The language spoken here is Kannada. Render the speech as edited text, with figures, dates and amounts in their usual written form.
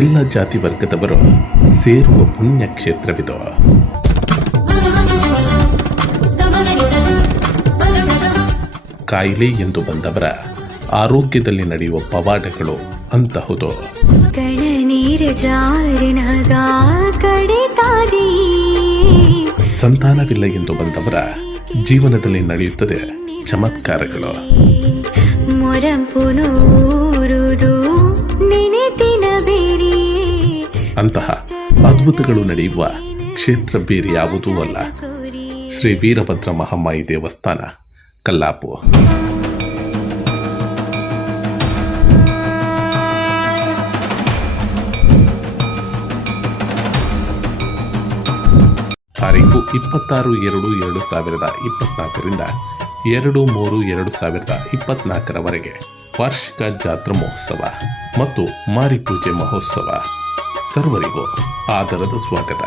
ಎಲ್ಲ ಜಾತಿ ವರ್ಗದವರು ಸೇರುವ ಪುಣ್ಯಕ್ಷೇತ್ರವಿದು. ಕಾಯಿಲೆ ಎಂದು ಬಂದವರ ಆರೋಗ್ಯದಲ್ಲಿ ನಡೆಯುವ ಪವಾಡಗಳು ಅಂತಹುದು. ಸಂತಾನವಿಲ್ಲ ಎಂದು ಬಂದವರ ಜೀವನದಲ್ಲಿ ನಡೆಯುತ್ತದೆ ಚಮತ್ಕಾರಗಳು. ಅಂತಹ ಅದ್ಭುತಗಳು ನಡೆಯುವ ಕ್ಷೇತ್ರ ಬೇರೆ ಯಾವುದೂ ಅಲ್ಲ, ಶ್ರೀ ವೀರಭದ್ರ ಮಹಾಮಾಯಿ ದೇವಸ್ಥಾನ ಕಲ್ಲಾಪು. ತಾರೀಖು 26/2/2024ರಿಂದ 2/3/2024 ವಾರ್ಷಿಕ ಜಾತ್ರಾ ಮಹೋತ್ಸವ ಮತ್ತು ಮಾರಿಪೂಜೆ ಮಹೋತ್ಸವ. ಸರ್ವರಿಗೂ ಆದರದ ಸ್ವಾಗತ.